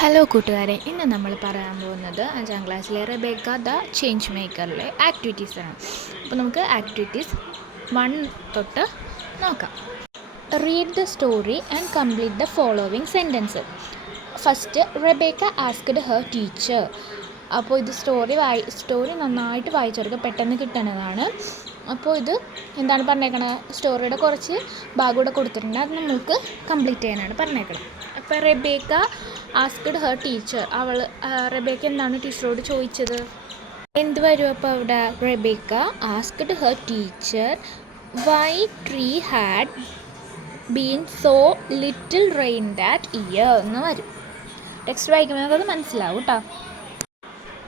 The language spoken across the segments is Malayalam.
ഹലോ കൂട്ടുകാരെ, ഇന്ന് നമ്മൾ പറയാൻ പോകുന്നത് 5ാം ക്ലാസ്സിലെ റെബേക്ക ദ ചേഞ്ച് മേക്കറിലെ ആക്ടിവിറ്റീസാണ്. അപ്പോൾ നമുക്ക് ആക്ടിവിറ്റീസ് 1 തൊട്ട് നോക്കാം. Read the story and complete the following sentence. First, Rebecca asked her teacher. അപ്പോൾ ഇത് സ്റ്റോറി നന്നായിട്ട് വായിച്ചെടുക്കുക, പെട്ടെന്ന് കിട്ടുന്നതാണ്. അപ്പോൾ ഇത് എന്താണ് പറഞ്ഞേക്കണത്, സ്റ്റോറിയുടെ കുറച്ച് ഭാഗം കൂടെ കൊടുത്തിട്ടുണ്ട്, അത് നമുക്ക് കംപ്ലീറ്റ് ചെയ്യാനാണ് പറഞ്ഞേക്കണം. അപ്പോൾ Rebecca asked her teacher, Rebecca എന്താണ് ടീച്ചറോട് ചോദിച്ചത്, എന്ത് വരും അപ്പോൾ അവിടെ? Rebecca asked her teacher why tree had been so little rain that year എന്ന് വരും. ടെക്സ്റ്റ് വായിക്കുമ്പോൾ നമുക്കത് മനസ്സിലാവും കേട്ടോ.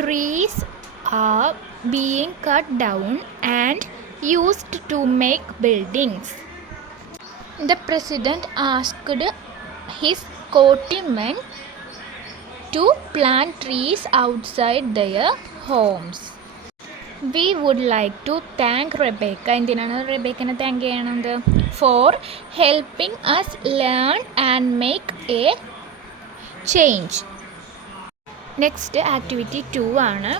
Trees are being cut down and used to make buildings. The president asked his countrymen to plant trees outside their homes. We would like to thank Rebecca. എന്തിനാണ് റെബേക്കനെ താങ്ക് ചെയ്യണത്? For helping us learn and make a change. Next activity 2 ആണ്.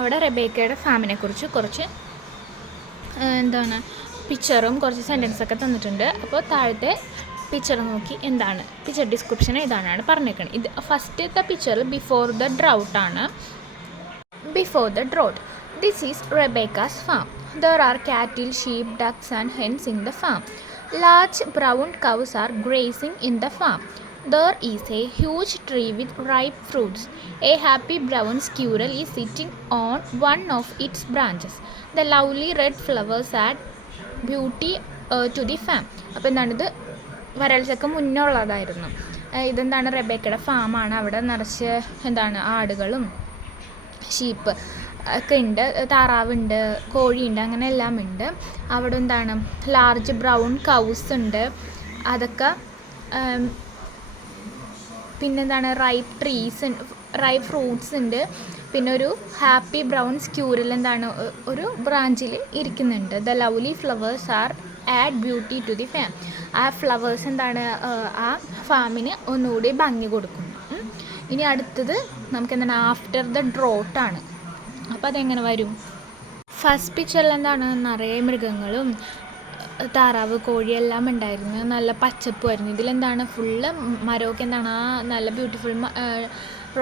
അവിടെ റെബേക്കയുടെ ഫാമിനെ കുറിച്ച് കുറച്ച് പിക്ചറും കുറച്ച് സെൻറ്റൻസൊക്കെ തന്നിട്ടുണ്ട്. അപ്പോൾ താഴത്തെ പിക്ചർ നോക്കി എന്താണ് പിക്ചർ ഡിസ്ക്രിപ്ഷൻ ഇതാണ് പറഞ്ഞേക്കുന്നത്. ഇത് ഫസ്റ്റത്തെ പിക്ചർ ബിഫോർ ദ ഡ്രൗട്ടാണ്. Before the drought, this is Rebecca's farm. There are cattle, sheep, ducks and hens in the farm. Large brown cows are grazing in the farm. There is a huge tree with ripe fruits. A happy brown squirrel is sitting on one of its branches. The lovely red flowers add beauty to the farm. അപ്പോൾ എന്താണിത്, വരൾച്ചയ്ക്ക് മുന്നേ ഉള്ളതായിരുന്നു. ഇതെന്താണ്, റെബേക്കയുടെ ഫാമാണ്. അവിടെ നിറച്ച് ആടുകളും ഷീപ്പ് ഒക്കെ ഉണ്ട്, താറാവുണ്ട്, കോഴിയുണ്ട്, അങ്ങനെ എല്ലാം ഉണ്ട്. അവിടെ ലാർജ് ബ്രൗൺ കൗസ് ഉണ്ട്, അതൊക്കെ. പിന്നെന്താണ്, റൈപ്പ് ഫ്രൂട്ട്സ് ഉണ്ട്. പിന്നെ ഒരു ഹാപ്പി ബ്രൗൺ സ്ക്യൂറിൽ ഒരു ബ്രാഞ്ചിൽ ഇരിക്കുന്നുണ്ട്. The lovely flowers are add beauty to the farm. ആ ഫ്ലവേഴ്സ് ആ ഫാമിന് ഒന്നുകൂടി ഭംഗി കൊടുക്കുന്നു. ഇനി അടുത്തത് നമുക്ക് ആഫ്റ്റർ ദ ഡ്രോട്ടാണ്. അപ്പോൾ അതെങ്ങനെ വരും? ഫസ്റ്റ് പിക്ചറിൽ നിറയെ മൃഗങ്ങളും താറാവ്, കോഴിയെല്ലാം ഉണ്ടായിരുന്നു, നല്ല പച്ചപ്പുമായിരുന്നു. ഇതിലെന്താണ് ഫുള്ള് മരമൊക്കെ ആ നല്ല ബ്യൂട്ടിഫുൾ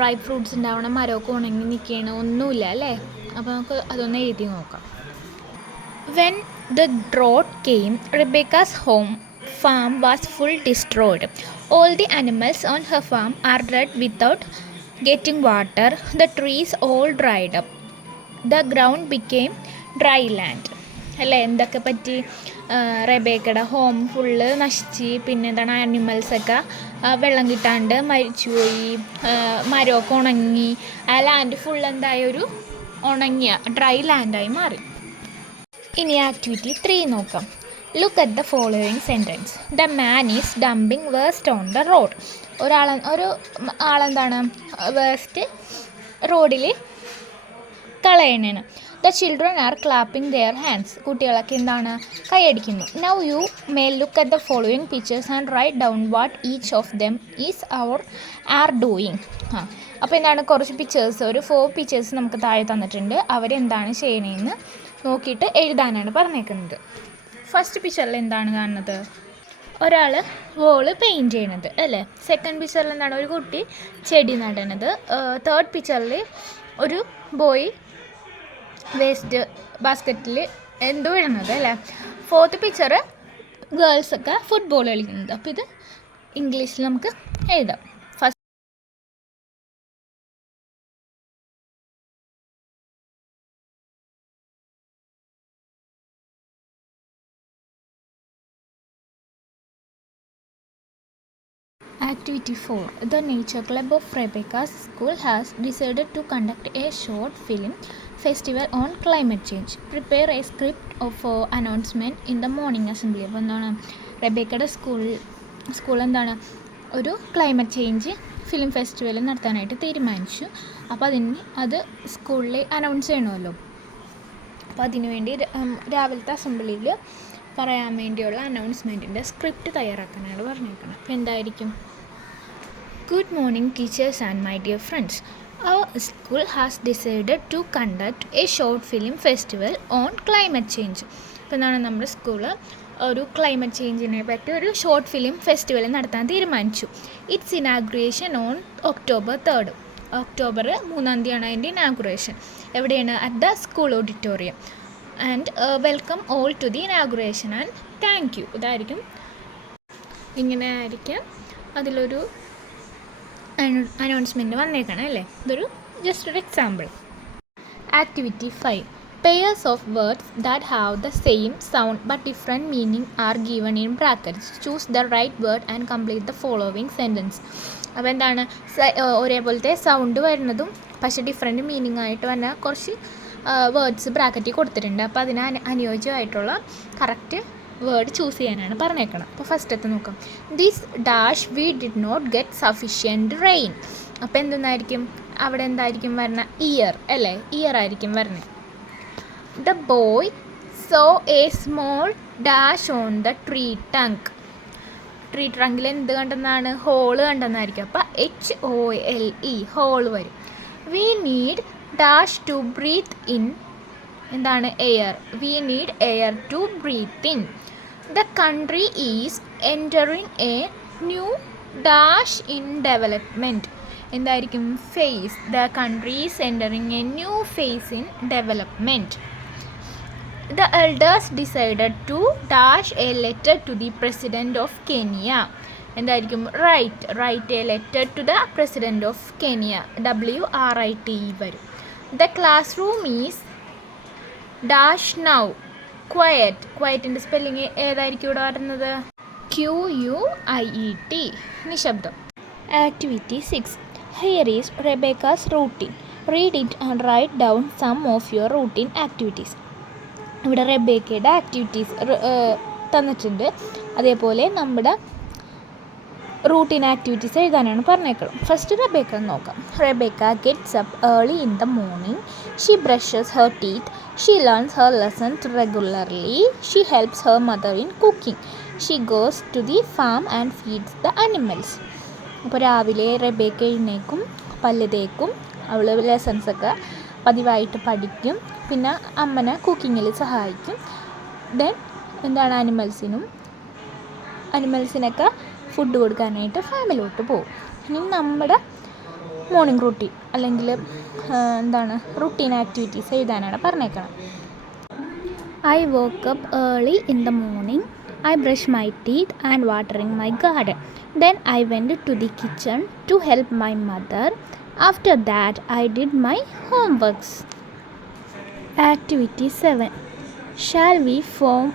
റൈപ്പ് ഫ്രൂട്ട്സ് ഉണ്ടാവണം, മരമൊക്കെ ഉണങ്ങി നിൽക്കുകയാണ്, ഒന്നുമില്ല അല്ലേ. അപ്പോൾ നമുക്ക് അതൊന്ന് എഴുതി നോക്കാം. When the drought came, Rebecca's home farm was full destroyed. All the animals on her farm are dead without getting water. The trees all dried up. The ground became dry land. അല്ലേ, എന്തൊക്കെ പറ്റി? റെബേക്കയുടെ ഹോം ഫുള്ള് നശിച്ച്, പിന്നെ ആനിമൽസൊക്കെ വെള്ളം കിട്ടാണ്ട് മരിച്ചുപോയി, മരമൊക്കെ ഉണങ്ങി, ആ ലാൻഡ് ഫുൾ ഒരു ഉണങ്ങിയ ഡ്രൈ ലാൻഡായി മാറി. ഇനി ആക്ടിവിറ്റി 3 നോക്കാം. Look at the following sentence. The man is dumping waste on the road. ഒരു ആളെന്താണ് വേസ്റ്റ് റോഡിൽ കളയണേണ്. The children are clapping their hands. കുട്ടികളൊക്കെ കൈയടിക്കുന്നു. Now you may look at the following pictures and write down what each of them is are doing. അപ്പോൾ കുറച്ച് പിക്ചേഴ്സ്, ഒരു 4 പിക്ചേഴ്സ് നമുക്ക് താഴെ തന്നിട്ടുണ്ട്. അവരെന്താണ് ചെയ്യണതെന്ന് നോക്കിയിട്ട് എഴുതാനാണ് പറഞ്ഞേക്കുന്നത്. ഫസ്റ്റ് പിക്ചറിൽ എന്താണ് കാണുന്നത്? ഒരാൾ വോള് പെയിൻറ്റ് ചെയ്യണത് അല്ലേ. സെക്കൻഡ് പിക്ചറിൽ ഒരു കുട്ടി ചെടി നടണത്. തേർഡ് പിക്ചറിൽ ഒരു ബോയ് വേസ്റ്റ് ബാസ്ക്കറ്റിൽ എന്തോ ഇടുന്നത് അല്ലേ. ഫോർത്ത് പിക്ചർ ഗേൾസൊക്കെ ഫുട്ബോൾ കളിക്കുന്നത്. അപ്പോൾ ഇത് ഇംഗ്ലീഷിൽ നമുക്ക് എഴുതാം. Activity 4. The Nature Club of Rebecca's school has decided to conduct a short film festival on climate change. Prepare a script of announcement in the morning assembly. അപ്പോൾ റെബേക്കയുടെ സ്കൂൾ ഒരു ക്ലൈമറ്റ് ചേഞ്ച് ഫിലിം ഫെസ്റ്റിവൽ നടത്താനായിട്ട് തീരുമാനിച്ചു. അപ്പോൾ അത് സ്കൂളിൽ അനൗൺസ് ചെയ്യണമല്ലോ. അപ്പോൾ അതിനുവേണ്ടി രാവിലത്തെ അസംബ്ലിയിൽ പറയാൻ വേണ്ടിയുള്ള അനൗൺസ്മെൻറ്റിൻ്റെ സ്ക്രിപ്റ്റ് തയ്യാറാക്കാനാണ് പറഞ്ഞേക്കുന്നത്. അപ്പോൾ എന്തായിരിക്കും? Good morning, teachers and my dear friends. Our school has decided to conduct a short film festival on climate change. ഇപ്പോൾ എന്താണ് നമ്മുടെ സ്കൂള് ഒരു ക്ലൈമറ്റ് ചേഞ്ചിനെ പറ്റി ഒരു ഷോർട്ട് ഫിലിം ഫെസ്റ്റിവൽ നടത്താൻ തീരുമാനിച്ചു. Its inauguration on October 3rd. October 3-ാം തീയതിയാണ് അതിൻ്റെ ഇനാഗുറേഷൻ. എവിടെയാണ്? At the school auditorium. And welcome all to the inauguration and thank you. ഇതായിരിക്കും, ഇങ്ങനെ ആയിരിക്കും അതിലൊരു അനൗൺസ്മെൻറ്റ് വന്നേക്കണം അല്ലേ. ഇതൊരു ജസ്റ്റ് ഒരു example. Activity 5. Pairs of words that have the same sound but different meaning are given in brackets. Choose the right word and complete the following sentence. അപ്പോൾ എന്താണ്, ഒരേപോലത്തെ സൗണ്ട് വരുന്നതും പക്ഷേ ഡിഫറെൻറ്റ് മീനിങ് ആയിട്ട് വന്ന കുറച്ച് വേർഡ്സ് ബ്രാക്കറ്റിൽ കൊടുത്തിട്ടുണ്ട്. അപ്പോൾ അതിന് അനുയോജ്യമായിട്ടുള്ള കറക്റ്റ് വേർഡ് ചൂസ് ചെയ്യാനാണ് പറഞ്ഞേക്കണം. അപ്പോൾ ഫസ്റ്റത്തെ നോക്കാം. This dash we did not get sufficient rain. അപ്പോൾ എന്തെന്നായിരിക്കും അവിടെ എന്തായിരിക്കും വരണ? ഇയർ അല്ലേ, ഇയർ ആയിരിക്കും വരണത്. The boy saw a small dash on the tree trunk. Tree ട്രങ്കിൽ എന്ത് കണ്ടെന്നാണ്? ഹോള് കണ്ടെന്നായിരിക്കും. അപ്പോൾ HOLE ഹോള് വരും. We need dash to breathe in. എന്താണ്? Air. We need air to breathe in. The country is entering a new dash in development. എന്തായിരിക്കും? Phase. The country is entering a new phase in development. The elders decided to dash a letter to the president of Kenya. എന്തായിരിക്കും? Write a letter to the president of Kenya. WRITE വരും. The classroom is dash now quiet. ക്വയറ്റിൻ്റെ സ്പെല്ലിങ് ഏതായിരിക്കും ഇവിടെ വരുന്നത്? QUIET, നിശബ്ദം. Activity 6. Here is Rebecca's routine. Read it and write down some of your routine activities. ഇവിടെ റെബേക്കയുടെ ആക്ടിവിറ്റീസ് തന്നിട്ടുണ്ട്. അതേപോലെ നമ്മുടെ റൂട്ടീൻ ആക്ടിവിറ്റീസ് എഴുതാനാണ് പറഞ്ഞേക്കണം. ഫസ്റ്റ് റെബേക്ക നോക്കാം. Rebecca gets up early in the morning. She brushes her teeth. She learns her lessons regularly. She helps her mother in cooking. She goes to the farm and feeds the animals. അപ്പോൾ രാവിലെ റെബേക്ക എഴുന്നേക്കും, പല്ല് തേക്കും, അവൾ ലെസൺസൊക്കെ പതിവായിട്ട് പഠിക്കും, പിന്നെ അമ്മനെ കുക്കിങ്ങിൽ സഹായിക്കും. ദെൻ എന്താണ്, അനിമൽസിനൊക്കെ ഫുഡ് കൊടുക്കാനായിട്ട് ഫാമിലോട്ട് പോകും. ഇനി നമ്മുടെ മോർണിംഗ് റൂട്ടീൻ അല്ലെങ്കിൽ എന്താണ് റുട്ടീൻ ആക്ടിവിറ്റീസ് എഴുതാനാണ് പറഞ്ഞേക്കണം. I woke up early in the morning. I brush my teeth and watering my garden. Then I went to the kitchen to help my mother. After that I did my homeworks. Activity 7. Shall we form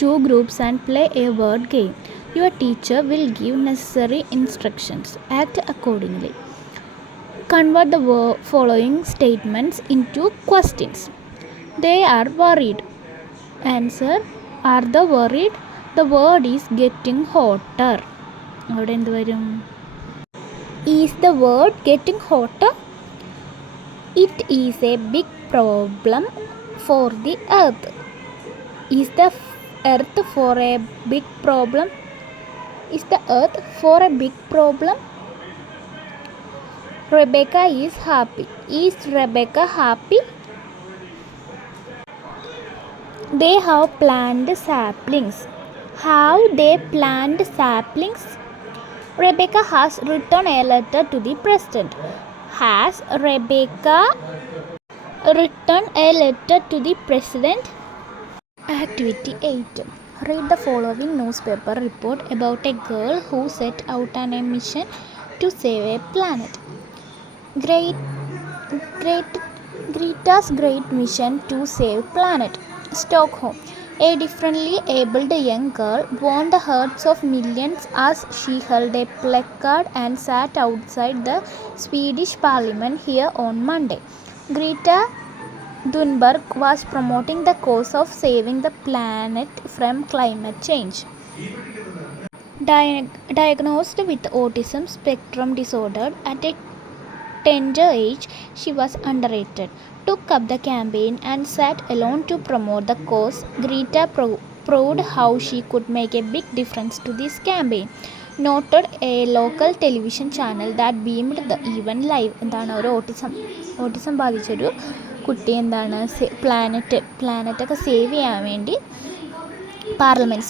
2 groups and play a word game? Your teacher will give necessary instructions. Act accordingly. Convert the following statements into questions. They are worried. Answer: are they worried? The word is getting hotter. അവിടെ എന്ത് വരും? Is the word getting hotter? It is a big problem for the earth. Is the earth for a big problem? Is the earth for a big problem? Rebecca is happy. Is Rebecca happy? They have planted saplings. Have they planted saplings? Rebecca has written a letter to the president. Has Rebecca written a letter to the president? Activity 8. Read the following newspaper report about a girl who set out on a mission to save a planet. Greta's great mission to save planet. Stockholm. A differently abled young girl won the hearts of millions as she held a placard and sat outside the Swedish parliament here on Monday. Greta Thunberg was promoting the cause of saving the planet from climate change. Diagnosed with autism spectrum disorder at a tender age, she was underrated. Took up the campaign and sat alone to promote the cause. Greta proved how she could make a big difference to this campaign. Noted a local television channel that beamed the even live. എന്താണ്, ഒരു ഓട്ടിസം ബാധിച്ചൊരു കുട്ടി എന്താണ് പ്ലാനറ്റൊക്കെ സേവ് ചെയ്യാൻ വേണ്ടി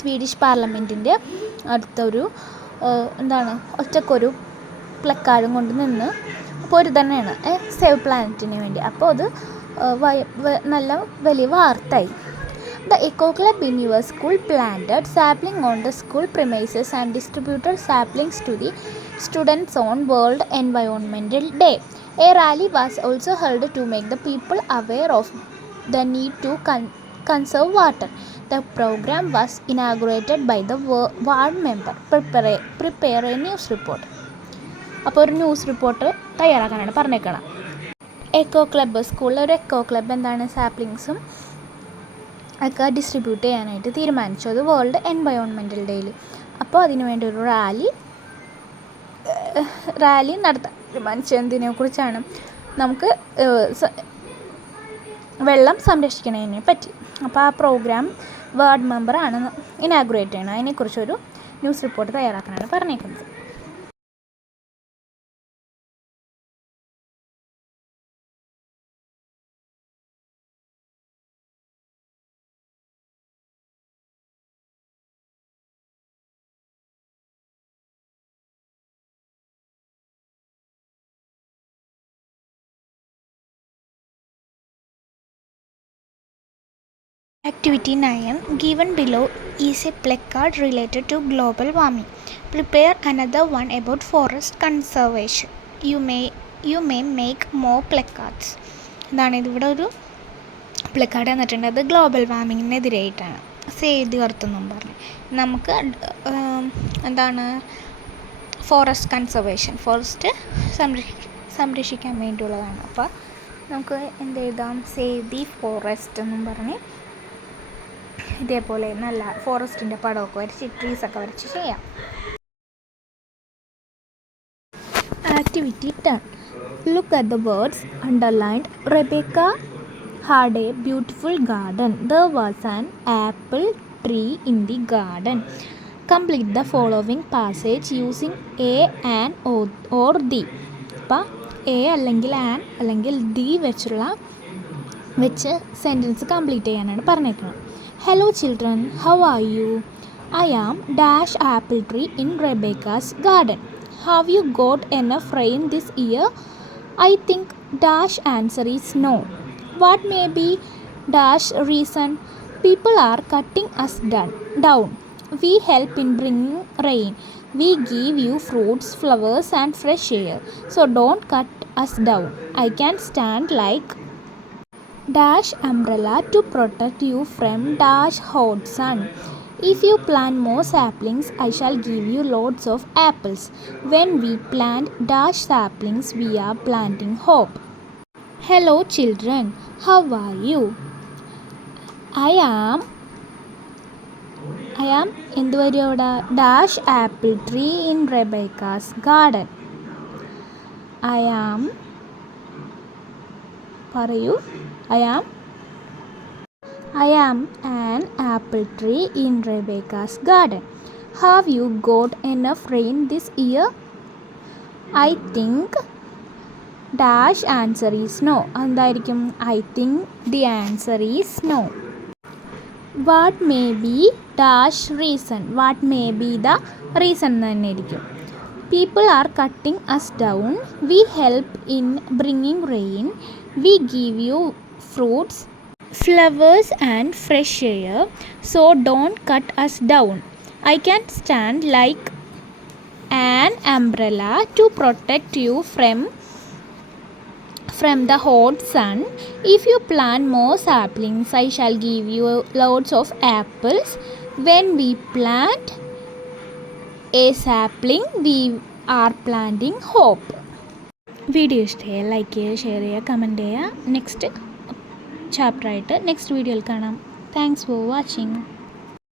സ്വീഡിഷ് പാർലമെൻറ്റിൻ്റെ അടുത്തൊരു എന്താണ് ഒറ്റക്കൊരു പ്ലക്കാർഡും കൊണ്ട് നിന്ന് അപ്പോൾ ഒരു തന്നെയാണ് സേവ് പ്ലാനറ്റിന് വേണ്ടി. അപ്പോൾ അത് നല്ല വലിയ വാർത്തയായി. The Eco Club in your school planted sapling on the school premises and distributed saplings to the students on World Environmental Day. A rally was also held to make the people aware of the need to conserve water. The program was inaugurated by the ward member. Prepare a news report. അപ്പോൾ ഒരു ന്യൂസ് റിപ്പോർട്ട് തയ്യാറാക്കാനാണ് പറഞ്ഞേക്കണം. എക്കോ ക്ലബ്ബ്, സ്കൂളിലെ ഒരു എക്കോ ക്ലബ്ബ് എന്താണ് സാപ്ലിങ്സും ഒക്കെ ഡിസ്ട്രിബ്യൂട്ട് ചെയ്യാനായിട്ട് തീരുമാനിച്ചു. അത് വേൾഡ് എൻവയോൺമെൻറ്റൽ ഡേയിൽ. അപ്പോൾ അതിനു വേണ്ടി ഒരു റാലി നടത്താൻ തീരുമാനിച്ചു. എന്തിനെക്കുറിച്ചാണ്? നമുക്ക് വെള്ളം സംരക്ഷിക്കുന്നതിനെ പറ്റി. അപ്പോൾ ആ പ്രോഗ്രാം വാർഡ് മെമ്പറാണ് ഇനാഗുറേറ്റ് ചെയ്യണം. അതിനെക്കുറിച്ചൊരു ന്യൂസ് റിപ്പോർട്ട് തയ്യാറാക്കാനാണ് പറഞ്ഞേക്കുന്നത്. Activity 9 given below is a placard related to global warming. Prepare another one about forest conservation. You may make more placards. എന്താണ് ഇതിവിടെ ഒരു പ്ലക്കാർഡ് തന്നിട്ടുണ്ട്. അത് ഗ്ലോബൽ വാർമിങ്ങിനെതിരായിട്ടാണ്. സേവ് ദി എർത്ത് എന്നും പറഞ്ഞ് നമുക്ക് എന്താണ് ഫോറസ്റ്റ് കൺസർവേഷൻ, ഫോറസ്റ്റ് സംരക്ഷിക്കാൻ വേണ്ടിയുള്ളതാണ്. അപ്പോൾ നമുക്ക് എന്ത് എഴുതാം? സേവ് ദി ഫോറസ്റ്റ് എന്നും പറഞ്ഞ് ഇതേപോലെ നല്ല ഫോറസ്റ്റിൻ്റെ പടമൊക്കെ വരച്ച് ട്രീസൊക്കെ വരച്ച് ചെയ്യാം. Activity 10 Look at the words underlined. Rebecca had a beautiful garden. There was an apple tree in the garden. Complete the following passage using a, an, or the. അപ്പോൾ എ അല്ലെങ്കിൽ ആൻ അല്ലെങ്കിൽ ദി വെച്ച് സെൻറ്റൻസ് കംപ്ലീറ്റ് ചെയ്യാനാണ് പറഞ്ഞേക്കുന്നത്. Hello children, how are you? I am dash apple tree in Rebecca's garden. Have you got enough rain this year? I think dash answer is no. What may be dash reason? People are cutting us down. We help in bringing rain. We give you fruits, flowers and fresh air. So don't cut us down. I can stand like dash umbrella to protect you from dash hot sun. If you plant more saplings, I shall give you loads of apples. When we plant dash saplings, we are planting hope. Hello children, how are you? I am എന്തുവരെയോടെ dash apple tree in Rebecca's garden. I am പറയൂ. I am an apple tree in Rebecca's garden. Have you got enough rain this year? I think dash answer is no. എന്തായിരിക്കും? I think the answer is no. What may be dash reason? What may be the reason തന്നെ ആയിരിക്കും. People are cutting us down. We help in bringing rain. We give you fruits, flowers and fresh air. So don't cut us down. I can stand like an umbrella to protect you from the hot sun. If you plant more saplings, I shall give you loads of apples. When we plant a sapling, we are planting hope. Video ഇഷ്ടമായ ലൈക്ക് ചെയ്യുക, ഷെയർ ചെയ്യുക, കമൻറ്റ് ചെയ്യുക. നെക്സ്റ്റ് ചാപ്റ്ററായിട്ട് നെക്സ്റ്റ് വീഡിയോയിൽ കാണാം. Thanks for watching.